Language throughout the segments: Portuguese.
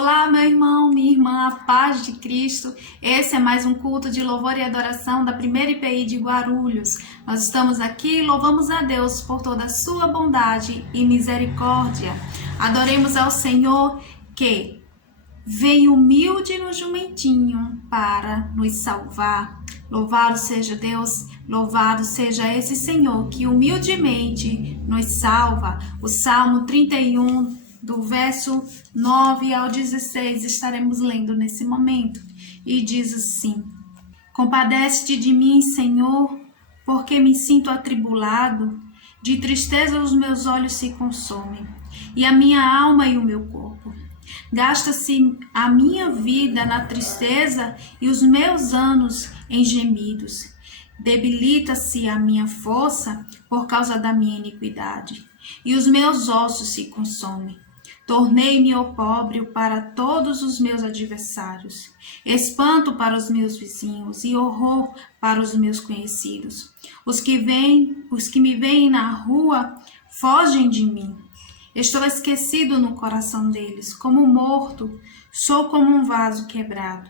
Olá, meu irmão, minha irmã, a paz de Cristo. Esse é mais um culto de louvor e adoração da primeira IPI de Guarulhos. Nós estamos aqui e louvamos a Deus por toda a sua bondade e misericórdia. Adoremos ao Senhor que veio humilde no jumentinho para nos salvar. Louvado seja Deus, louvado seja esse Senhor que humildemente nos salva. O Salmo 31, do verso 9 ao 16, estaremos lendo nesse momento. E diz assim: Compadece-te de mim, Senhor, porque me sinto atribulado. De tristeza os meus olhos se consomem, e a minha alma e o meu corpo. Gasta-se a minha vida na tristeza e os meus anos em gemidos. Debilita-se a minha força por causa da minha iniquidade, e os meus ossos se consomem. Tornei-me opróbrio para todos os meus adversários, espanto para os meus vizinhos e horror para os meus conhecidos. Os que me veem na rua fogem de mim. Estou esquecido no coração deles, como morto, sou como um vaso quebrado.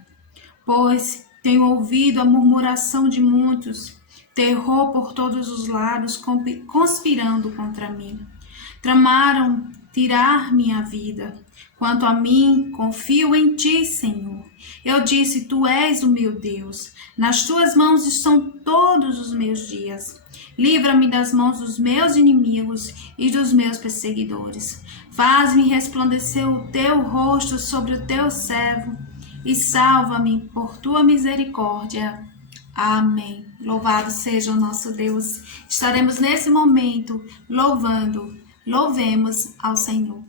Pois tenho ouvido a murmuração de muitos, terror por todos os lados, conspirando contra mim. Tramaram tirar minha vida. Quanto a mim, confio em ti, Senhor. Eu disse, tu és o meu Deus. Nas tuas mãos estão todos os meus dias. Livra-me das mãos dos meus inimigos e dos meus perseguidores. Faz-me resplandecer o teu rosto sobre o teu servo e salva-me por tua misericórdia. Amém. Louvado seja o nosso Deus. Estaremos nesse momento louvando. Louvemos ao Senhor.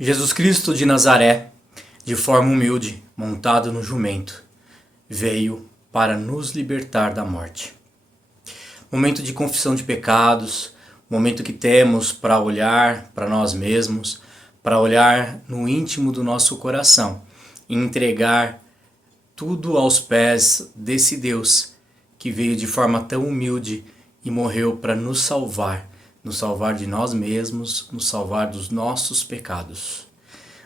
Jesus Cristo de Nazaré, de forma humilde, montado no jumento, veio para nos libertar da morte. Momento de confissão de pecados, momento que temos para olhar para nós mesmos, para olhar no íntimo do nosso coração e entregar tudo aos pés desse Deus que veio de forma tão humilde e morreu para nos salvar de nós mesmos, nos salvar dos nossos pecados.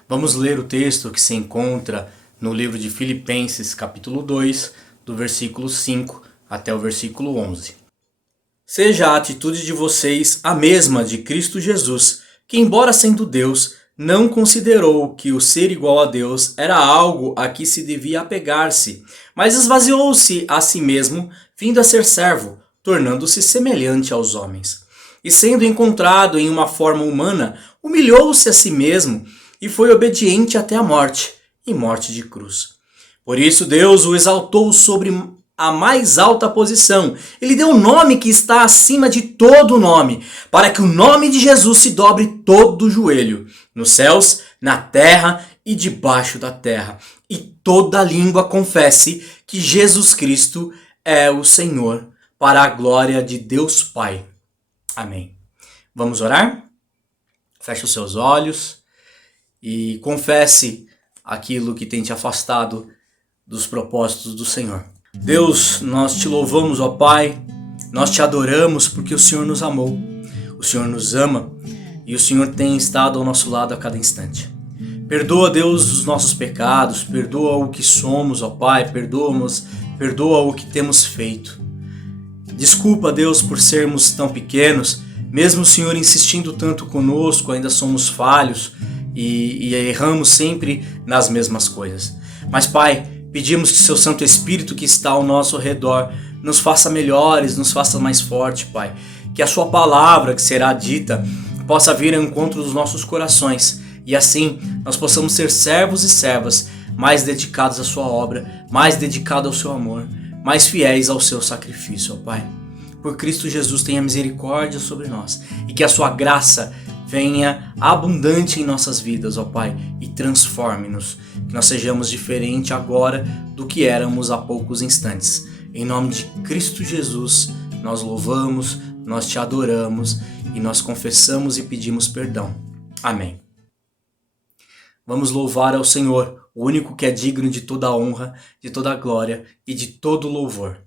Vamos ler o texto que se encontra no livro de Filipenses, capítulo 2, do versículo 5 até o versículo 11. Seja a atitude de vocês a mesma de Cristo Jesus, que, embora sendo Deus, não considerou que o ser igual a Deus era algo a que se devia apegar-se, mas esvaziou-se a si mesmo, vindo a ser servo, tornando-se semelhante aos homens. E sendo encontrado em uma forma humana, humilhou-se a si mesmo e foi obediente até a morte, e morte de cruz. Por isso Deus o exaltou sobre a mais alta posição. Ele deu um nome que está acima de todo nome, para que o nome de Jesus se dobre todo o joelho, nos céus, na terra e debaixo da terra, e toda língua confesse que Jesus Cristo é o Senhor, para a glória de Deus Pai. Amém. Vamos orar? Feche os seus olhos e confesse aquilo que tem te afastado dos propósitos do Senhor. Deus, nós te louvamos, ó Pai, nós te adoramos porque o Senhor nos amou, o Senhor nos ama e o Senhor tem estado ao nosso lado a cada instante. Perdoa, Deus, os nossos pecados, perdoa o que somos, ó Pai, perdoa o que temos feito. Desculpa, Deus, por sermos tão pequenos, mesmo o Senhor insistindo tanto conosco, ainda somos falhos e erramos sempre nas mesmas coisas. Mas, Pai, pedimos que seu Santo Espírito que está ao nosso redor nos faça melhores, nos faça mais forte, Pai. Que a sua palavra que será dita possa vir ao encontro dos nossos corações e assim nós possamos ser servos e servas mais dedicados à sua obra, mais dedicados ao seu amor, mais fiéis ao seu sacrifício, ó Pai. Por Cristo Jesus tenha misericórdia sobre nós e que a sua graça venha abundante em nossas vidas, ó Pai, e transforme-nos, que nós sejamos diferentes agora do que éramos há poucos instantes. Em nome de Cristo Jesus, nós louvamos, nós te adoramos e nós confessamos e pedimos perdão. Amém. Vamos louvar ao Senhor, o único que é digno de toda a honra, de toda a glória e de todo louvor.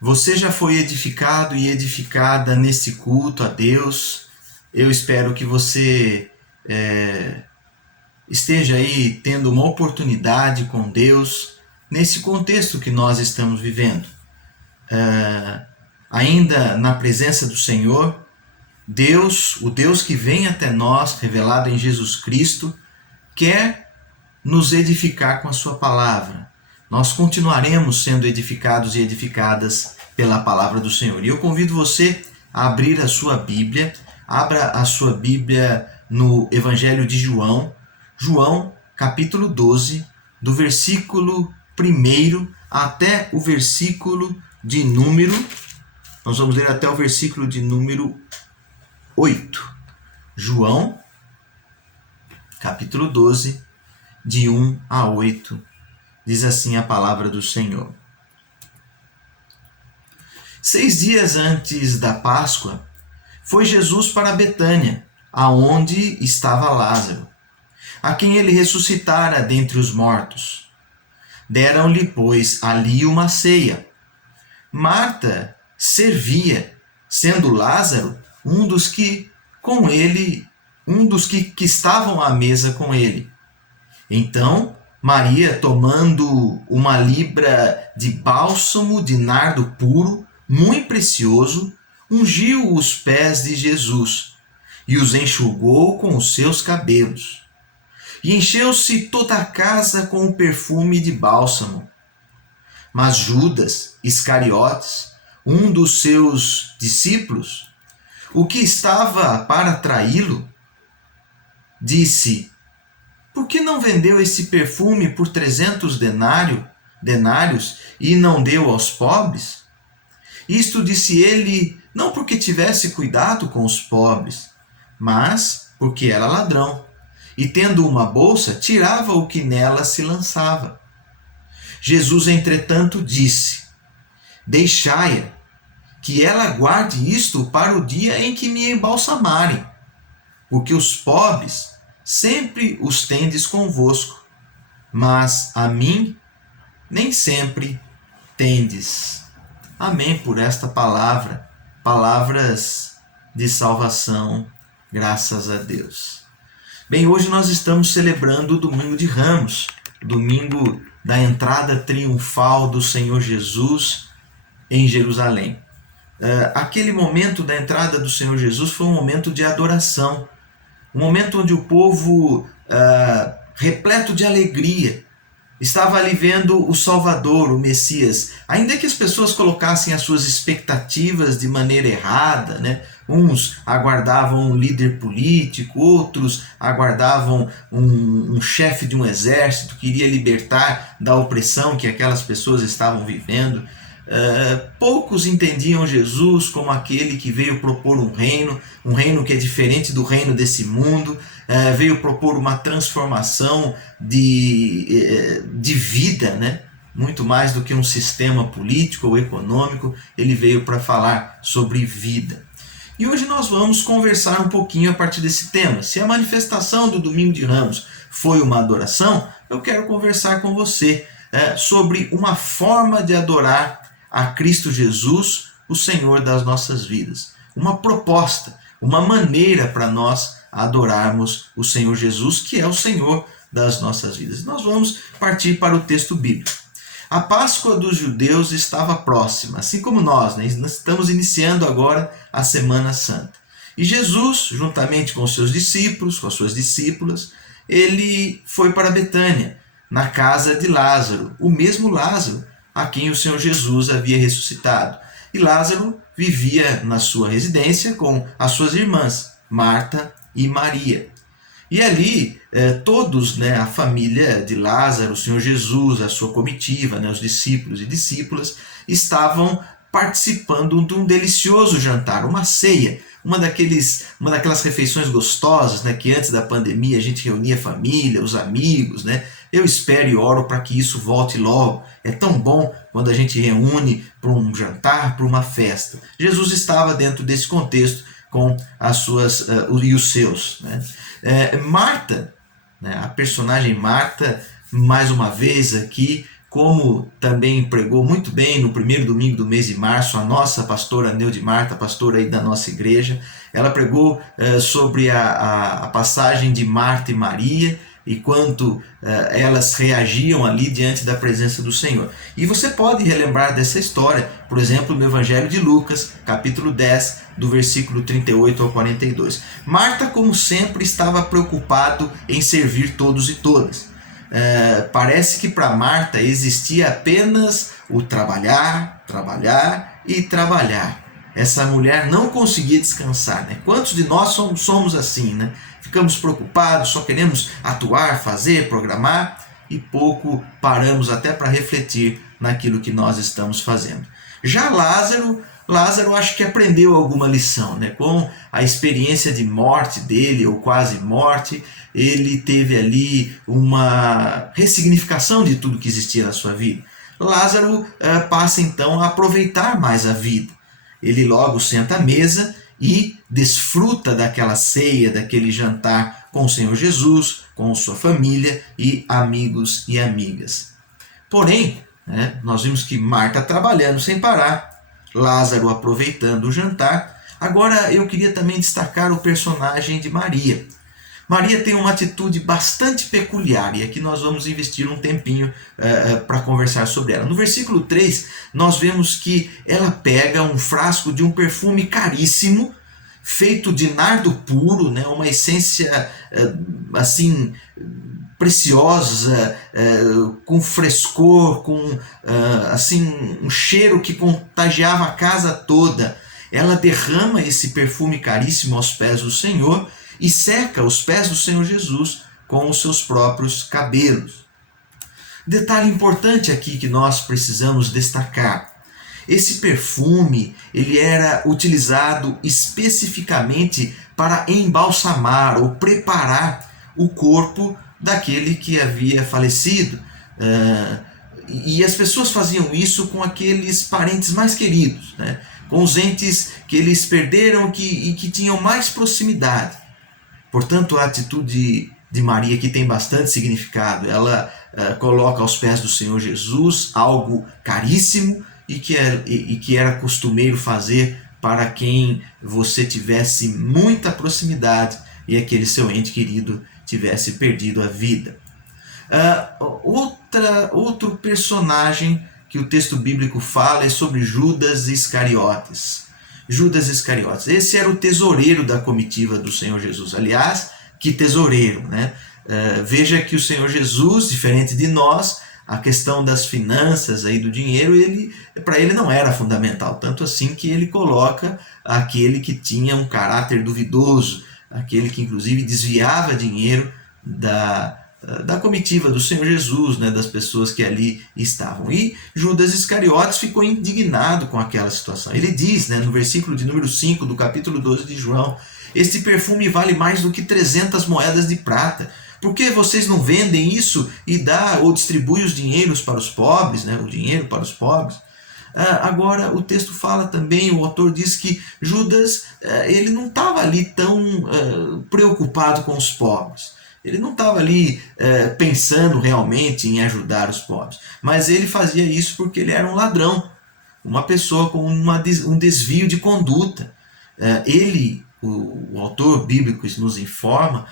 Você já foi edificado e edificada nesse culto a Deus. Eu espero que você esteja aí tendo uma oportunidade com Deus nesse contexto que nós estamos vivendo. Ainda na presença do Senhor, Deus, o Deus que vem até nós, revelado em Jesus Cristo, quer nos edificar com a sua palavra. Nós continuaremos sendo edificados e edificadas pela palavra do Senhor. E eu convido você a abrir a sua Bíblia. Abra a sua Bíblia no Evangelho de João, João capítulo 12, do versículo 1 até o versículo de número, nós vamos ler até o versículo de número 8. João, capítulo 12, de 1 a 8, diz assim a palavra do Senhor. 6 dias antes da Páscoa, foi Jesus para Betânia, aonde estava Lázaro, a quem ele ressuscitara dentre os mortos. Deram-lhe, pois, ali uma ceia. Marta servia, sendo Lázaro um dos que estavam à mesa com ele. Então, Maria, tomando uma libra de bálsamo de nardo puro, muito precioso, ungiu os pés de Jesus e os enxugou com os seus cabelos. E encheu-se toda a casa com o perfume de bálsamo. Mas Judas Iscariotes, um dos seus discípulos, o que estava para traí-lo, disse: por que não vendeu esse perfume por 300 denários e não deu aos pobres? Isto disse ele não porque tivesse cuidado com os pobres, mas porque era ladrão, e tendo uma bolsa, tirava o que nela se lançava. Jesus, entretanto, disse: deixai-a, que ela guarde isto para o dia em que me embalsamarem, porque os pobres sempre os tendes convosco, mas a mim nem sempre tendes. Amém por esta palavra, palavras de salvação, graças a Deus. Bem, hoje nós estamos celebrando o Domingo de Ramos, domingo da entrada triunfal do Senhor Jesus em Jerusalém. Aquele momento da entrada do Senhor Jesus foi um momento de adoração, um momento onde o povo, repleto de alegria, estava ali vendo o Salvador, o Messias. Ainda que as pessoas colocassem as suas expectativas de maneira errada, né? Uns aguardavam um líder político, outros aguardavam um chefe de um exército que iria libertar da opressão que aquelas pessoas estavam vivendo. Poucos entendiam Jesus como aquele que veio propor um reino que é diferente do reino desse mundo, veio propor uma transformação de vida, né? Muito mais do que um sistema político ou econômico, ele veio para falar sobre vida. E hoje nós vamos conversar um pouquinho a partir desse tema. Se a manifestação do Domingo de Ramos foi uma adoração, eu quero conversar com você sobre uma forma de adorar a Cristo Jesus, o Senhor das nossas vidas. Uma proposta, uma maneira para nós adorarmos o Senhor Jesus, que é o Senhor das nossas vidas. Nós vamos partir para o texto bíblico. A Páscoa dos judeus estava próxima, assim como nós, né? Nós estamos iniciando agora a Semana Santa. E Jesus, juntamente com os seus discípulos, com as suas discípulas, ele foi para Betânia, na casa de Lázaro, o mesmo Lázaro a quem o Senhor Jesus havia ressuscitado. E Lázaro vivia na sua residência com as suas irmãs, Marta e Maria. E ali todos, né, a família de Lázaro, o Senhor Jesus, a sua comitiva, né, os discípulos e discípulas, estavam participando de um delicioso jantar, uma ceia, uma daquelas refeições gostosas, né, que antes da pandemia a gente reunia a família, os amigos, né? Eu espero e oro para que isso volte logo. É tão bom quando a gente reúne para um jantar, para uma festa. Jesus estava dentro desse contexto com as suas e os seus, né? Marta, né, a personagem Marta, mais uma vez aqui como também pregou muito bem no primeiro domingo do mês de março a nossa pastora Neude Marta, pastora aí da nossa igreja. Ela pregou sobre a passagem de Marta e Maria e quanto elas reagiam ali diante da presença do Senhor. E você pode relembrar dessa história, por exemplo, no Evangelho de Lucas, capítulo 10, do versículo 38 ao 42. Marta, como sempre, estava preocupado em servir todos e todas. Parece que para Marta existia apenas o trabalhar, trabalhar e trabalhar. Essa mulher não conseguia descansar, né? Quantos de nós somos assim, né? Ficamos preocupados, só queremos atuar, fazer, programar e pouco paramos até para refletir naquilo que nós estamos fazendo. Já Lázaro acho que aprendeu alguma lição, né? Com a experiência de morte dele, ou quase morte, ele teve ali uma ressignificação de tudo que existia na sua vida. Lázaro passa então a aproveitar mais a vida. Ele logo senta à mesa e desfruta daquela ceia, daquele jantar com o Senhor Jesus, com sua família e amigos e amigas. Porém, nós vimos que Marta trabalhando sem parar, Lázaro aproveitando o jantar. Agora eu queria também destacar o personagem de Maria. Maria tem uma atitude bastante peculiar e aqui nós vamos investir um tempinho para conversar sobre ela. No versículo 3, nós vemos que ela pega um frasco de um perfume caríssimo, feito de nardo puro, né, uma essência assim preciosa, com frescor, com assim um cheiro que contagiava a casa toda. Ela derrama esse perfume caríssimo aos pés do Senhor e seca os pés do Senhor Jesus com os seus próprios cabelos. Detalhe importante aqui que nós precisamos destacar. Esse perfume ele era utilizado especificamente para embalsamar ou preparar o corpo daquele que havia falecido. E as pessoas faziam isso com aqueles parentes mais queridos, né? Com os entes que eles perderam e que tinham mais proximidade. Portanto, a atitude de Maria aqui tem bastante significado. Ela coloca aos pés do Senhor Jesus algo caríssimo e que era costumeiro fazer para quem você tivesse muita proximidade e aquele seu ente querido tivesse perdido a vida. Outro personagem que o texto bíblico fala é sobre Judas Iscariotes. Judas Iscariotes, esse era o tesoureiro da comitiva do Senhor Jesus. Aliás, que tesoureiro, né? Veja que o Senhor Jesus, diferente de nós, a questão das finanças, aí, do dinheiro, para ele não era fundamental. Tanto assim que ele coloca aquele que tinha um caráter duvidoso, aquele que inclusive desviava dinheiro da comitiva do Senhor Jesus, né, das pessoas que ali estavam. E Judas Iscariotes ficou indignado com aquela situação. Ele diz, né, no versículo de número 5 do capítulo 12 de João: este perfume vale mais do que 300 moedas de prata. Por que vocês não vendem isso e dá ou distribui os dinheiros para os pobres, né, o dinheiro para os pobres? Agora o texto fala também, o autor diz que Judas ele não estava ali tão preocupado com os pobres. Ele não estava ali pensando realmente em ajudar os pobres, mas ele fazia isso porque ele era um ladrão, uma pessoa com um desvio de conduta. O autor bíblico nos informa,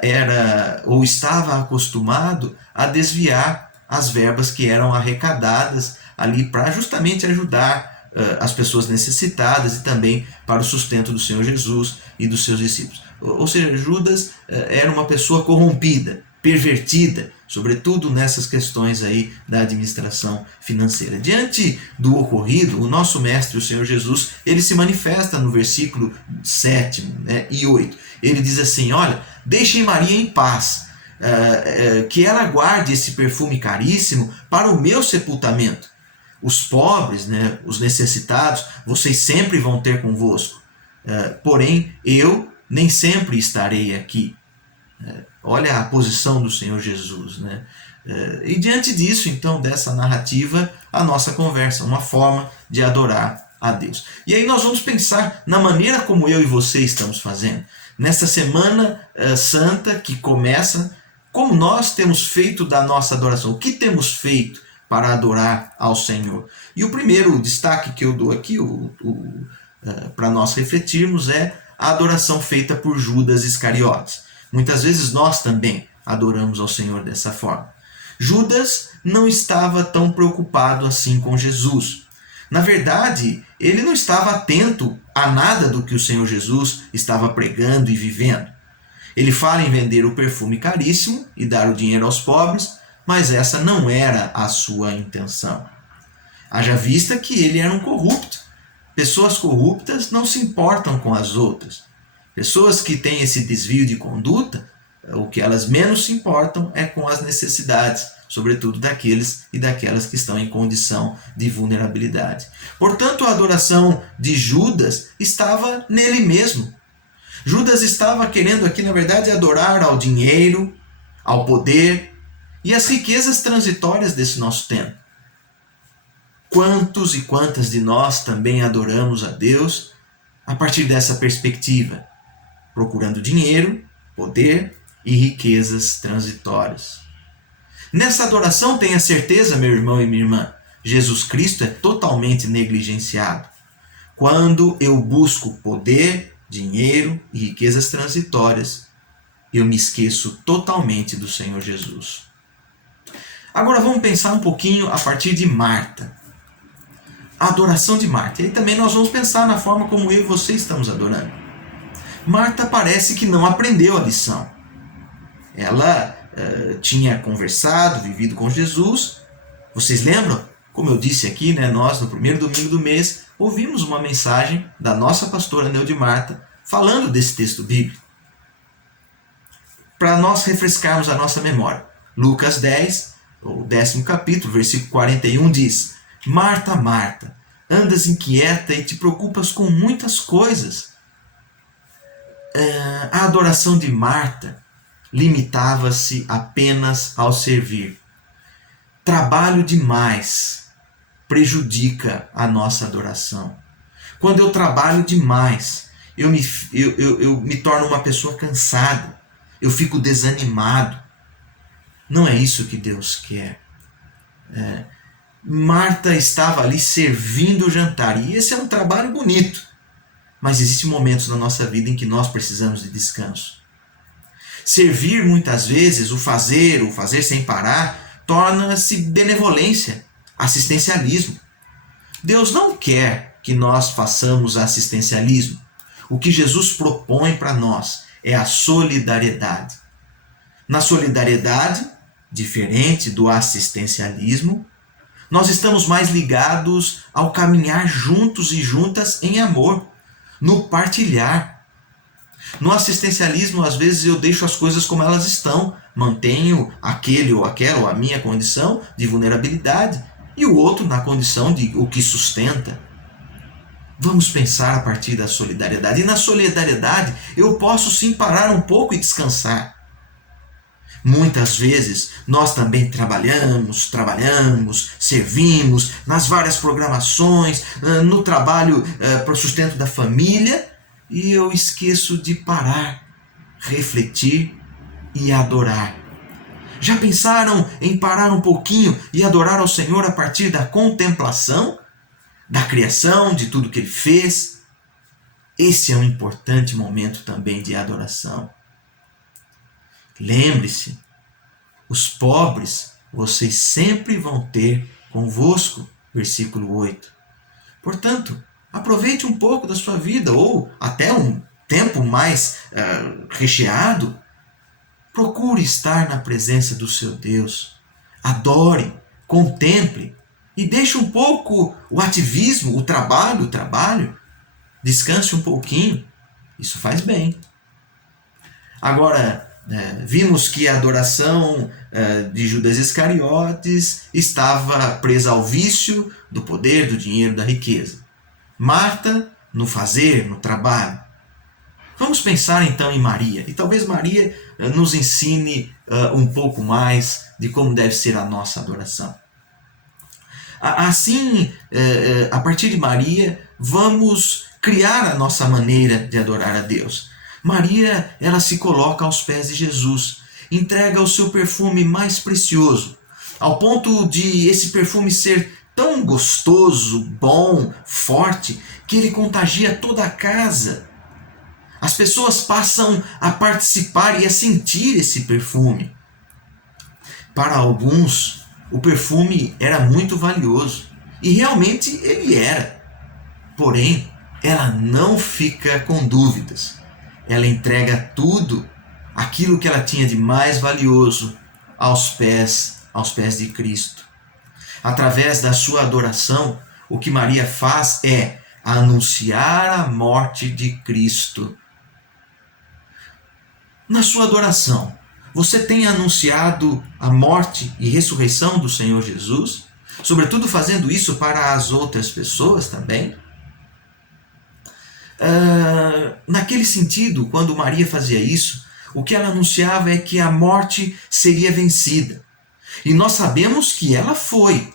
era ou estava acostumado a desviar as verbas que eram arrecadadas ali para justamente ajudar as pessoas necessitadas e também para o sustento do Senhor Jesus e dos seus discípulos. Ou seja, Judas era uma pessoa corrompida, pervertida, sobretudo nessas questões aí da administração financeira. Diante do ocorrido, o nosso mestre, o Senhor Jesus, ele se manifesta no versículo 7, né, e 8. Ele diz assim: olha, deixem Maria em paz, que ela guarde esse perfume caríssimo para o meu sepultamento. Os pobres, né, os necessitados, vocês sempre vão ter convosco. Porém, eu nem sempre estarei aqui. Olha a posição do Senhor Jesus, né? E diante disso, então, dessa narrativa, a nossa conversa, uma forma de adorar a Deus. E aí nós vamos pensar na maneira como eu e você estamos fazendo. Nessa semana santa que começa, como nós temos feito da nossa adoração, o que temos feito para adorar ao Senhor. E o primeiro destaque que eu dou aqui, para nós refletirmos, é a adoração feita por Judas Iscariotes. Muitas vezes nós também adoramos ao Senhor dessa forma. Judas não estava tão preocupado assim com Jesus. Na verdade, ele não estava atento a nada do que o Senhor Jesus estava pregando e vivendo. Ele fala em vender o perfume caríssimo e dar o dinheiro aos pobres, mas essa não era a sua intenção. Haja vista que ele era um corrupto. Pessoas corruptas não se importam com as outras. Pessoas que têm esse desvio de conduta, o que elas menos se importam é com as necessidades, sobretudo daqueles e daquelas que estão em condição de vulnerabilidade. Portanto, a adoração de Judas estava nele mesmo. Judas estava querendo aqui, na verdade, adorar ao dinheiro, ao poder e às riquezas transitórias desse nosso tempo. Quantos e quantas de nós também adoramos a Deus a partir dessa perspectiva, procurando dinheiro, poder e riquezas transitórias? Nessa adoração, tenha certeza, meu irmão e minha irmã, Jesus Cristo é totalmente negligenciado. Quando eu busco poder, dinheiro e riquezas transitórias, eu me esqueço totalmente do Senhor Jesus. Agora vamos pensar um pouquinho a partir de Marta. A adoração de Marta. E aí também nós vamos pensar na forma como eu e você estamos adorando. Marta parece que não aprendeu a lição. Ela tinha conversado, vivido com Jesus. Vocês lembram? Como eu disse aqui, nós no primeiro domingo do mês ouvimos uma mensagem da nossa pastora Neude Marta falando desse texto bíblico. Para nós refrescarmos a nossa memória. Lucas 10, o 10º capítulo, versículo 41 diz: Marta, Marta, andas inquieta e te preocupas com muitas coisas. A adoração de Marta limitava-se apenas ao servir. Trabalho demais prejudica a nossa adoração. Quando eu trabalho demais, eu me torno uma pessoa cansada, eu fico desanimado. Não é isso que Deus quer. Marta estava ali servindo o jantar, e esse é um trabalho bonito, mas existem momentos na nossa vida em que nós precisamos de descanso. Servir muitas vezes, o fazer sem parar, torna-se benevolência, assistencialismo. Deus não quer que nós façamos assistencialismo. O que Jesus propõe para nós é a solidariedade. Na solidariedade, diferente do assistencialismo, nós estamos mais ligados ao caminhar juntos e juntas em amor, no partilhar. No assistencialismo, às vezes eu deixo as coisas como elas estão, mantenho aquele ou aquela ou a minha condição de vulnerabilidade e o outro na condição de o que sustenta. Vamos pensar a partir da solidariedade. E na solidariedade eu posso sim parar um pouco e descansar. Muitas vezes nós também trabalhamos, servimos nas várias programações, no trabalho para o sustento da família, e eu esqueço de parar, refletir e adorar. Já pensaram em parar um pouquinho e adorar ao Senhor a partir da contemplação, da criação, de tudo que Ele fez? Esse é um importante momento também de adoração. Lembre-se, os pobres vocês sempre vão ter convosco, versículo 8. Portanto, aproveite um pouco da sua vida, ou até um tempo mais recheado. Procure estar na presença do seu Deus. Adore, contemple e deixe um pouco o ativismo, o trabalho. Descanse um pouquinho. Isso faz bem. Agora, vimos que a adoração de Judas Iscariotes estava presa ao vício do poder, do dinheiro, da riqueza. Marta, no fazer, no trabalho. Vamos pensar então em Maria. E talvez Maria nos ensine um pouco mais de como deve ser a nossa adoração. Assim, a partir de Maria, vamos criar a nossa maneira de adorar a Deus. Maria, ela se coloca aos pés de Jesus, entrega o seu perfume mais precioso, ao ponto de esse perfume ser tão gostoso, bom, forte, que ele contagia toda a casa. As pessoas passam a participar e a sentir esse perfume. Para alguns, o perfume era muito valioso, e realmente ele era. Porém, ela não fica com dúvidas. Ela entrega tudo, aquilo que ela tinha de mais valioso, aos pés de Cristo. Através da sua adoração, o que Maria faz é anunciar a morte de Cristo. Na sua adoração, você tem anunciado a morte e ressurreição do Senhor Jesus? Sobretudo fazendo isso para as outras pessoas também? Naquele sentido, quando Maria fazia isso, o que ela anunciava é que a morte seria vencida. E nós sabemos que ela foi.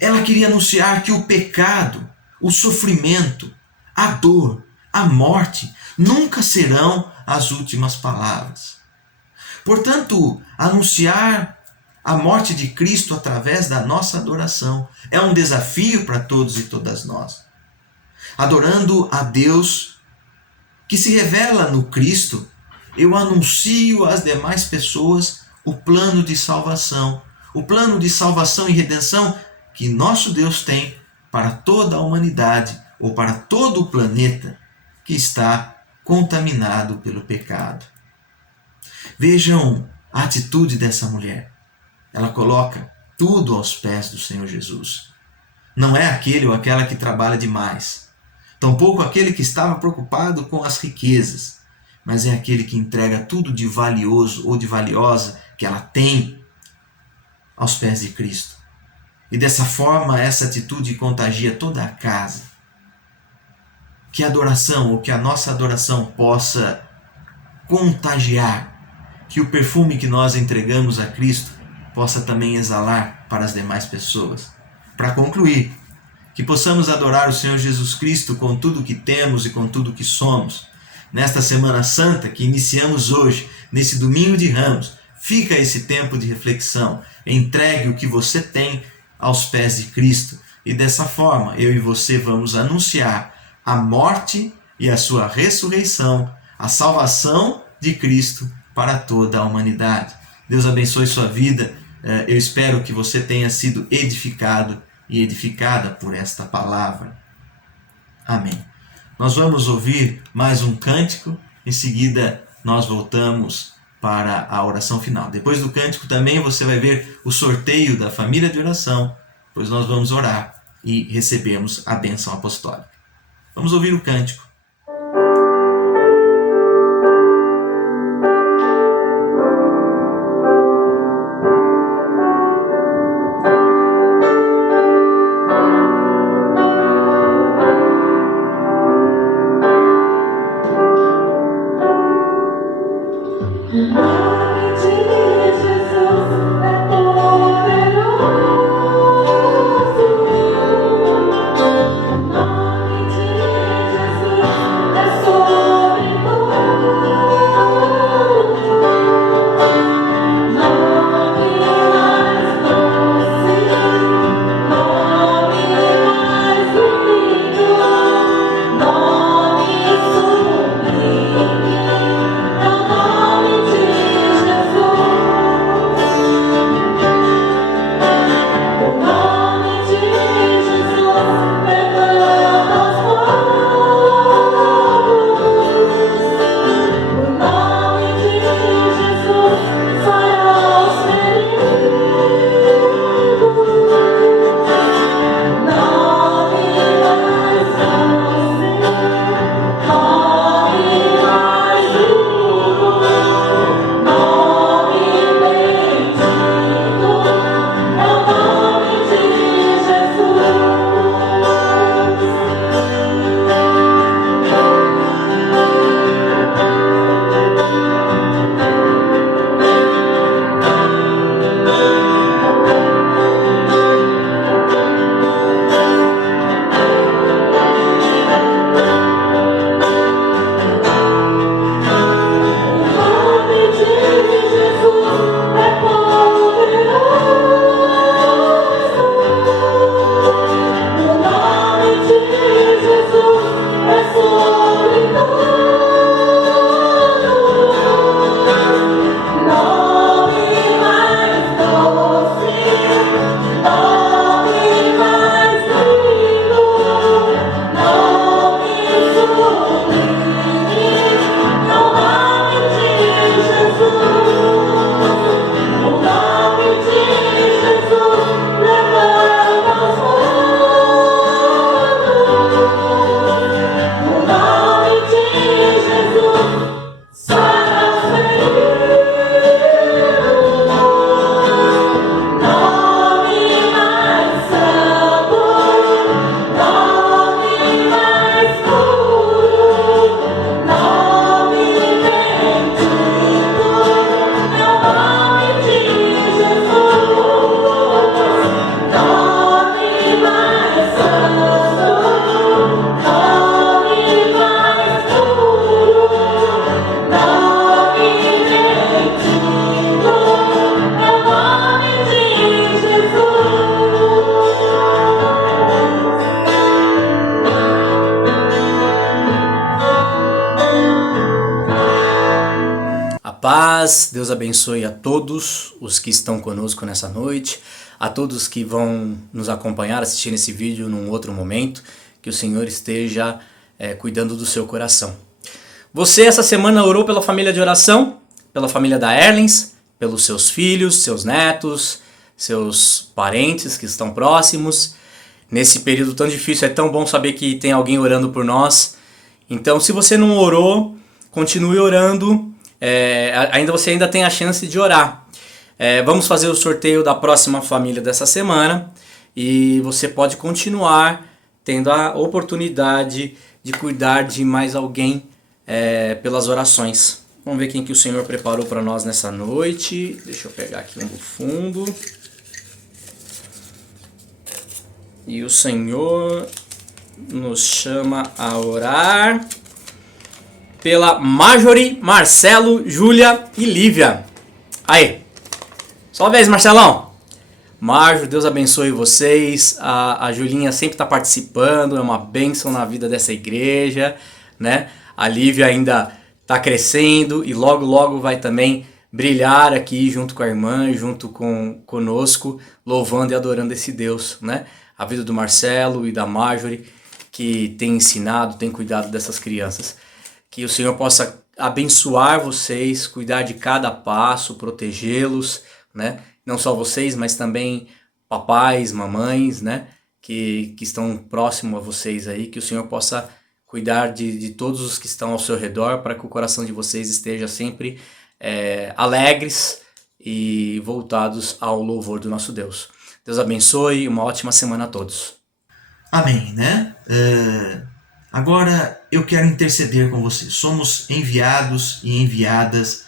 Ela queria anunciar que o pecado, o sofrimento, a dor, a morte nunca serão as últimas palavras. Portanto, anunciar a morte de Cristo através da nossa adoração é um desafio para todos e todas nós. Adorando a Deus que se revela no Cristo, eu anuncio às demais pessoas o plano de salvação e redenção que nosso Deus tem para toda a humanidade ou para todo o planeta que está contaminado pelo pecado. Vejam a atitude dessa mulher. Ela coloca tudo aos pés do Senhor Jesus. Não é aquele ou aquela que trabalha demais, tampouco aquele que estava preocupado com as riquezas, mas é aquele que entrega tudo de valioso ou de valiosa que ela tem aos pés de Cristo. E dessa forma, essa atitude contagia toda a casa. Que a adoração, ou que a nossa adoração possa contagiar, que o perfume que nós entregamos a Cristo possa também exalar para as demais pessoas. Para concluir, que possamos adorar o Senhor Jesus Cristo com tudo que temos e com tudo que somos. Nesta Semana Santa que iniciamos hoje, nesse Domingo de Ramos, fica esse tempo de reflexão. Entregue o que você tem aos pés de Cristo. E dessa forma, eu e você vamos anunciar a morte e a sua ressurreição, a salvação de Cristo para toda a humanidade. Deus abençoe sua vida. Eu espero que você tenha sido edificado e edificada por esta palavra. Amém. Nós vamos ouvir mais um cântico, em seguida nós voltamos para a oração final. Depois do cântico também você vai ver o sorteio da família de oração, pois nós vamos orar e recebemos a bênção apostólica. Vamos ouvir o cântico. Nome de Jesus. paz, Deus abençoe a todos os que estão conosco nessa noite, a todos que vão nos acompanhar assistindo esse vídeo num outro momento, que o Senhor esteja cuidando do seu coração. Você essa semana orou pela família de oração, pela família da Erlens, pelos seus filhos, seus netos, seus parentes que estão próximos. Nesse período tão difícil é tão bom saber que tem alguém orando por nós. Então, se você não orou, continue orando. Você ainda tem a chance de orar. Vamos fazer o sorteio da próxima família dessa semana e você pode continuar tendo a oportunidade de cuidar de mais alguém pelas orações. Vamos ver quem que o Senhor preparou para nós nessa noite. Deixa eu pegar aqui um do fundo. E o Senhor nos chama a orar pela Marjorie, Marcelo, Júlia e Lívia. Aí, só uma vez, Marcelão. Marjorie, Deus abençoe vocês. A Julinha sempre está participando, é uma bênção na vida dessa igreja, né? A Lívia ainda está crescendo e logo, logo vai também brilhar aqui junto com a irmã, junto conosco, louvando e adorando esse Deus, né? A vida do Marcelo e da Marjorie, que tem ensinado, tem cuidado dessas crianças. Que o Senhor possa abençoar vocês, cuidar de cada passo, protegê-los, né? Não só vocês, mas também papais, mamães, né? Que estão próximos a vocês aí. Que o Senhor possa cuidar de todos os que estão ao seu redor, para que o coração de vocês esteja sempre alegres e voltados ao louvor do nosso Deus. Deus abençoe e uma ótima semana a todos. Amém, né? Agora eu quero interceder com você. Somos enviados e enviadas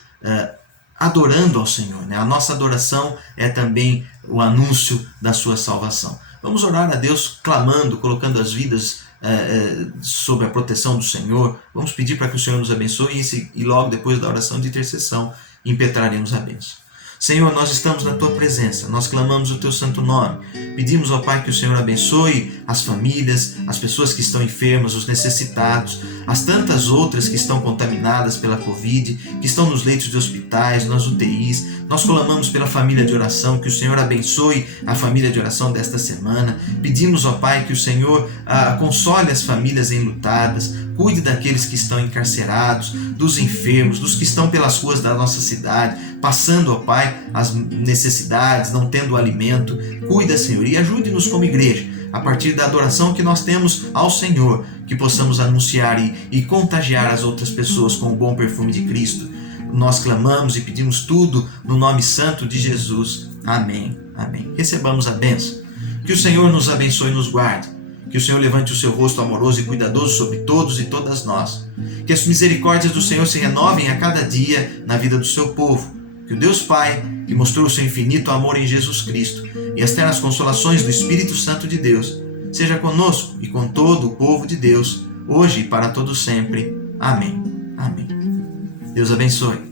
adorando ao Senhor, né? A nossa adoração é também o anúncio da sua salvação. Vamos orar a Deus clamando, colocando as vidas sob a proteção do Senhor. Vamos pedir para que o Senhor nos abençoe e logo depois da oração de intercessão impetraremos a bênção. Senhor, nós estamos na Tua presença, nós clamamos o Teu santo nome. Pedimos ao Pai que o Senhor abençoe as famílias, as pessoas que estão enfermas, os necessitados, as tantas outras que estão contaminadas pela Covid, que estão nos leitos de hospitais, nas UTIs. Nós clamamos pela família de oração, que o Senhor abençoe a família de oração desta semana. Pedimos ao Pai que o Senhor console as famílias enlutadas, cuide daqueles que estão encarcerados, dos enfermos, dos que estão pelas ruas da nossa cidade, passando, ó Pai, as necessidades, não tendo alimento. Cuida, Senhor, e ajude-nos como igreja, a partir da adoração que nós temos ao Senhor, que possamos anunciar e contagiar as outras pessoas com o bom perfume de Cristo. Nós clamamos e pedimos tudo no nome santo de Jesus. Amém. Amém. Recebamos a bênção. Que o Senhor nos abençoe e nos guarde. Que o Senhor levante o seu rosto amoroso e cuidadoso sobre todos e todas nós. Que as misericórdias do Senhor se renovem a cada dia na vida do seu povo. Que o Deus Pai, que mostrou o seu infinito amor em Jesus Cristo, e as ternas consolações do Espírito Santo de Deus, seja conosco e com todo o povo de Deus, hoje e para todo sempre. Amém. Amém. Deus abençoe.